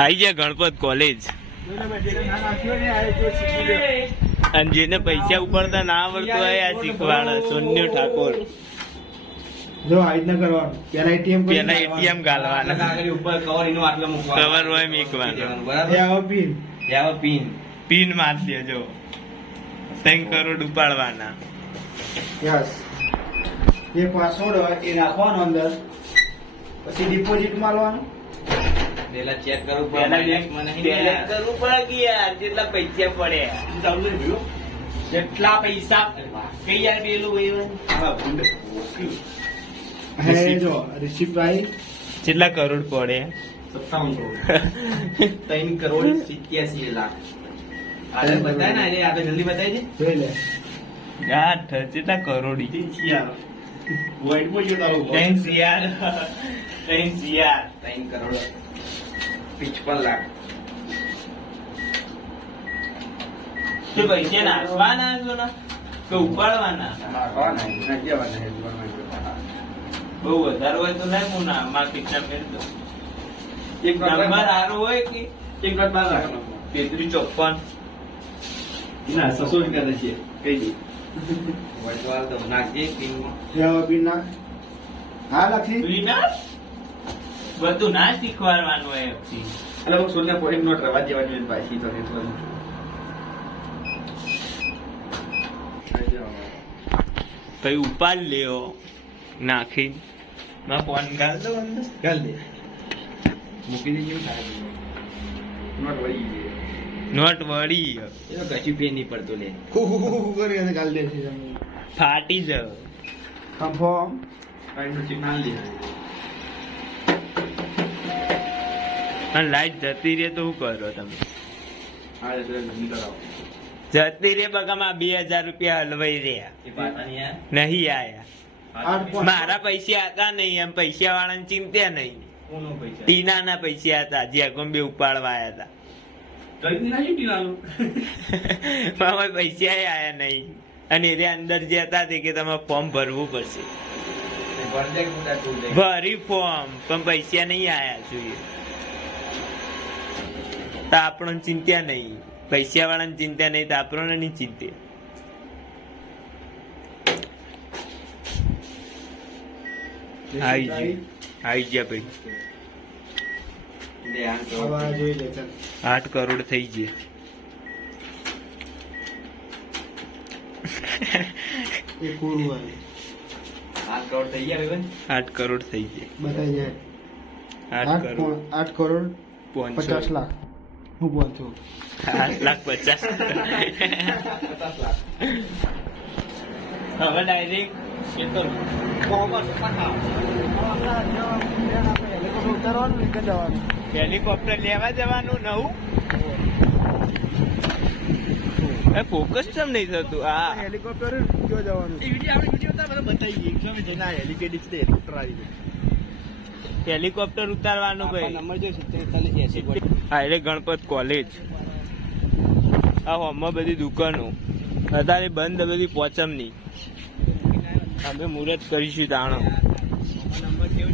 આવી જાય ગણપત કોલેજ. અને જેને પૈસા ઉપાડતા ના આવડતું હોય આ શીખવાડે સોન્યુ ઠાકોર. જો આ રીતના કરવાનું. પેલા એટીએમ ગાલવાના, ઉપર કવર એનો આટલો મૂકવાનો, કવર હોય મૂકવાનું, બરાબર. પિન પિન માર દેજો. 3 કરોડ ઉપાડવાના. યસ. જે પાસવર્ડ હોય એ નાખવાનો અંદર, પછી ડિપોઝિટ મારવાનું. પેલા ચેક કરવું પેલા પડે. પેલા કરવું પડે કે યાર જેટલા પૈસા પડે જેટલા પૈસા કઈ યાર પેલું હે જો રિસિપ્ટ આવી. જેટલા કરોડ પડે 57 કરોડ 3 કરોડ 87 લાખ. આ બતાય ને, આ તો જલ્દી બતાવી દે. જોઈ લે. ગાંઠ જેટલા કરોડી વાઈટમાં જો તારો 3 યાર 3 યાર 3 કરોડ 55 લાખ. તો પૈસા નાખવાના છો ને કે ઉપાડવાના? બહુ વધારે હોય તો લાય હું ના માં કેટલા મેળ દો. એક નંબર સારો હોય કે 1 કરોડ 12 લાખ. 3354 ના 600 રૂપિયા છે કઈ દે. વાઈટવાળ તો નાખજે પિનમાં. જવા પિન નાખ. હા લખી. વિનર બધું ના શીખવાડવાનું હોય પછી. એટલે હું સોના પોઈન્ટ નોટ રવા દેવા જોઈએ પાછી તો એટલું. પછી ઉપાડ લેવો નાખી માં ફોન ગાલ દો અંદર. ગાલ દે. મૂકી દેજો થાય. નોટ વળી ગઈ. નોટ વળી એ તો કશું પે નહીં પડતો લે. કરી અને ગાલ દે છે. ફાટી જાવ. કન્ફર્મ. કાઈનું ચિપ ના લે. અને લાઈટ જતી રહે તો શું કરો તમે? હા એટલે નહીં કરાવો. જતી રે બગામાં 2000 રૂપિયા હલવાઈ રહ્યા એ પાતા નહીં આ. નહીં આયા. 8 મારા પૈસા હતા નહીં, એમ પૈસા વાળાને ચિંતા નહીં. કોનો પૈસા? ટીના ના પૈસા હતા જે અગમ બે ઉપાડવા આવ્યા કઈ નહીં નાખ્યું ટીનાનું. હતા. મારા પૈસા આયા નહીં. અને એ અંદર જે હતા તે કે તમે ફોર્મ ભરવું પડશે. ભરજે કે મોટા તું દે. ભરી ફોર્મ પણ પૈસા નહીં આયા જોઈએ. તો આપણને ચિંતા નહીં, પૈસા વાળાને ચિંતા નહીં, તો આપણને નહીં ચિંતા. આવી ગયા ભાઈ. લે આન તો. હવે જોઈ લે ચાલ. 8 કરોડ થઈ ગયા. એ કોરું આવે. 8 કરોડ થઈ ગયા ભાઈ. 8 કરોડ થઈ ગયા. બતાઈ જાય. 8 કરોડ 8 કરોડ 50 50 લાખ. હું બોલતો. 8,50,000. 50 લાખ. હવે ડાયરેક્ટ કેટલો ઉતારવાનું નીકળ જવાનું. હેલિકોપ્ટર લેવા જવાનું નવું. ફોકસ કેમ નહીં થતું? આ હેલિકોપ્ટર જો જવાનું. હેલિકોપ્ટર ઉતારવાનું ભાઈ. નંબર જો 77 હા એટલે ગણપત કોલેજ. આ હોમમાં બધી દુકાનો અત્યારે બંધ, બધી પોચમની. અમે મુહૂર્ત કરીશું તાણો. નંબર કેવું